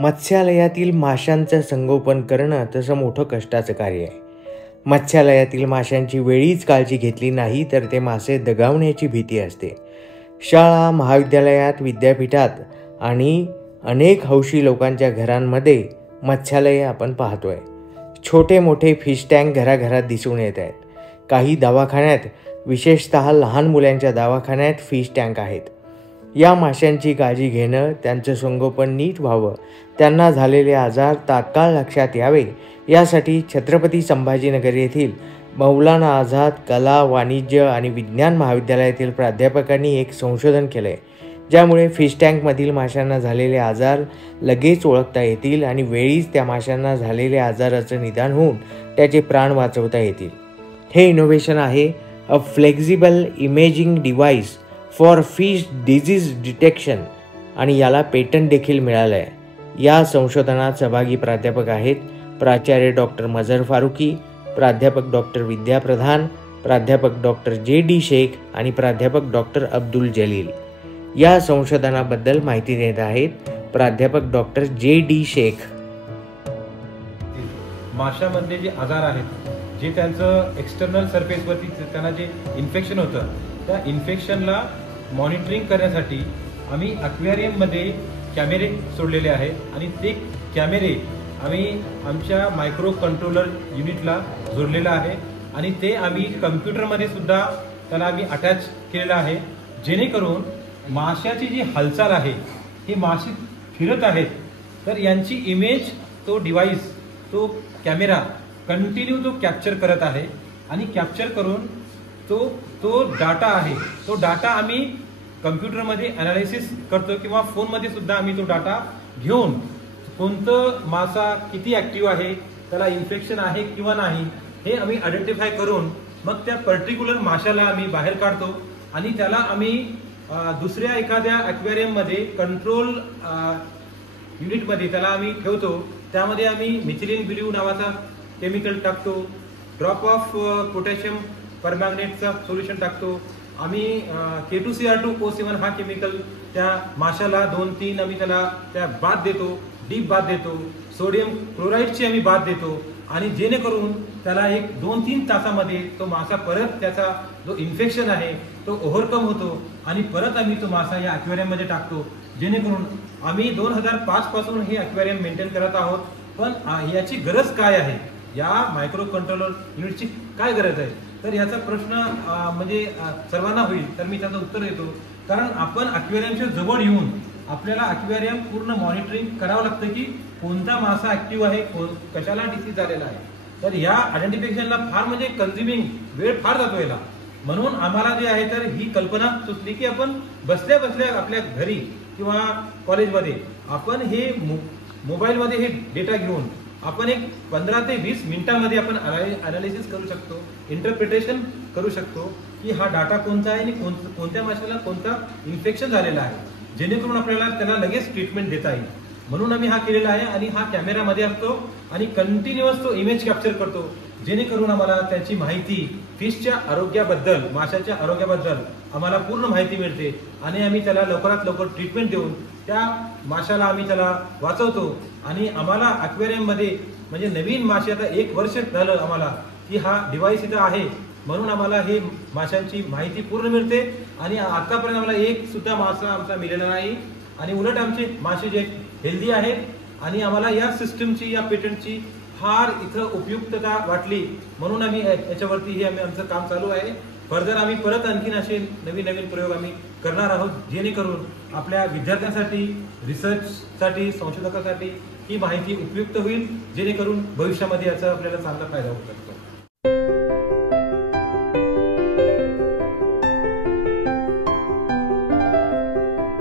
मत्स्यालयातील माशांचं संगोपन करणं तसं मोठं कष्टाचं कार्य आहे. मत्स्यालयातील माशांची वेळीच काळजी घेतली नाही तर ते मासे दगावण्याची भीती असते. शाळा, महाविद्यालयात, विद्यापीठात आणि अनेक हौशी लोकांच्या घरांमध्ये मत्स्यालये आपण पाहतोय. छोटे मोठे फिश टँक घराघरात दिसून येत आहेत. काही दवाखान्यात, विशेषतः लहान मुलांच्या दवाखान्यात फिश टँक आहेत. या माशांची काळजी घेणं, त्यांचं संगोपन नीट व्हावं, त्यांना झालेले आजार तात्काळ लक्षात यावे यासाठी छत्रपती संभाजीनगर येथील मौलाना आझाद कला, वाणिज्य आणि विज्ञान महाविद्यालयातील प्राध्यापकांनी एक संशोधन केलं आहे, ज्यामुळे फिश टँकमधील माशांना झालेले आजार लगेच ओळखता येतील आणि वेळीच त्या माशांना झालेल्या आजाराचं निदान होऊन त्याचे प्राण वाचवता येतील. हे इनोव्हेशन आहे a flexible imaging device for fish disease detection आणि याला पेटंट देखील मिळालं आहे. या संशोधनात सहभागी प्राध्यापक आहेत प्राचार्य डॉक्टर मजहर फारुकी, प्राध्यापक डॉक्टर विद्या प्रधान, प्राध्यापक डॉक्टर जे.डी. शेख आणि प्राध्यापक डॉक्टर अब्दुल जलील. या संशोधनाबद्दल माहिती देत आहेत प्राध्यापक डॉक्टर जे.डी. शेख. माशामध्ये जे आजार आहेत, जे त्यांचं एक्सटर्नल सरफेसवरती त्यांना जे इन्फेक्शन होतं, त्या इन्फेक्शनला मॉनिटरिंग करण्यासाठी आम्ही ॲक्वेरियममध्ये कॅमेरे सोडलेले आहेत आणि ते कॅमेरे आम्ही आमच्या मायक्रो कंट्रोलर युनिटला जोडलेलं आहे आणि ते आम्ही कम्प्युटरमध्ये सुद्धा त्याला आम्ही अटॅच केलेलं आहे, जेणेकरून माशाची जी हालचाल आहे, ही मासे फिरत आहेत तर यांची इमेज तो डिव्हाइस, तो कॅमेरा कंटिन्यू तो कॅप्चर करत आहे आणि कॅप्चर करून तो डाटा आहे, तो डाटा आम्ही कम्प्युटरमध्ये ॲनालिसिस करतो किंवा फोनमध्ये सुद्धा आम्ही तो डाटा घेऊन कोणतं मासा किती ॲक्टिव्ह आहे, त्याला इन्फेक्शन आहे किंवा नाही हे आम्ही आयडेंटिफाय करून मग त्या पर्टिक्युलर माशाला आम्ही बाहेर काढतो आणि त्याला आम्ही दुसऱ्या एखाद्या ॲक्वेरियममध्ये कंट्रोल युनिटमध्ये त्याला आम्ही ठेवतो. त्यामध्ये आम्ही मिथिलीन ब्ल्यू नावाचा केमिकल टाकतो, ड्रॉप ऑफ पोटॅशियम परमॅंगनेटचा सोल्युशन टाकतो. आम्ही K2Cr2O7 हा केमिकल त्या माशाला 2-3 आम्ही त्याला त्या बाथ देतो, डीप बाथ देतो. सोडियम क्लोराईडची आम्ही बाथ देतो आणि जेणेकरून त्याला एक 2-3 तासामध्ये तो मासा परत त्याचा जो इन्फेक्शन आहे तो ओव्हरकम होतो आणि परत आम्ही तो मासा या ॲक्वेरियममध्ये टाकतो. जेणेकरून आम्ही 2005 पासून हे ॲक्वेरियम मेंटेन करत आहोत. पण याची गरज काय आहे, या मायक्रो कंट्रोलर युनिटची काय गरज आहे, तर याचा प्रश्न म्हणजे सर्वांना होईल. तर मी त्याचं उत्तर देतो. कारण आपण ॲक्वेरियमच्या जवळ येऊन आपल्याला ॲक्वेरियम पूर्ण मॉनिटरिंग करावं लागतं की कोणता मासा ॲक्टिव्ह आहे, कशाला डिसीज झालेला आहे. तर या आयडेंटिफिकेशनला फार म्हणजे कन्झ्युमिंग वेळ फार जातो याला. म्हणून आम्हाला जे आहे तर ही कल्पना सुचली की आपण बसल्या बसल्या आपल्या घरी किंवा कॉलेजमध्ये आपण हे मोबाईलमध्ये हे डेटा घेऊन आपण एक 15 ते 20 मिनिटांमध्ये आपण अनालिसिस करू शकतो, इंटरप्रिटेशन करू शकतो की हा डाटा कोणता आहे आणि कोणत्या माशाला कोणता इन्फेक्शन झालेला आहे, जेणेकरून आपल्याला त्याला लगेच ट्रीटमेंट देता येईल. म्हणून आम्ही हा केलेला आहे आणि हा कॅमेरामध्ये असतो आणि कंटिन्युअस तो इमेज कॅप्चर करतो, जेणेकरून आम्हाला त्याची माहिती फिशच्या आरोग्याबद्दल, माशाच्या आरोग्याबद्दल आम्हाला पूर्ण माहिती मिळते आणि आम्ही त्याला लवकरात लवकर ट्रीटमेंट देऊन त्या माशाला आम्ही त्याला वाचवतो. आणि आम्हाला ॲक्वेरियममध्ये म्हणजे नवीन मासे आता 1 वर्ष झालं आम्हाला की हा डिव्हाइस इथं आहे, म्हणून आम्हाला हे माशांची माहिती पूर्ण मिळते आणि आतापर्यंत आम्हाला एक सुद्धा मासा आमचा मिळाला नाही आणि उलट आमचे मासे जे हेल्दी आहेत आणि आम्हाला या सिस्टमची, या पेटंटची फार इथं उपयुक्तता वाटली. म्हणून आम्ही याच्यावरती हे आमचं काम चालू आहे. फर्दर आम्ही परत आणखीन असे नवीन नवीन प्रयोग आम्ही करणार आहोत, जेणेकरून आपल्या विद्यार्थ्यांसाठी, रिसर्चसाठी, संशोधकासाठी ही माहिती उपयुक्त होईल, जेणेकरून भविष्यामध्ये याचा आपल्याला चांगला फायदा होऊ शकतो.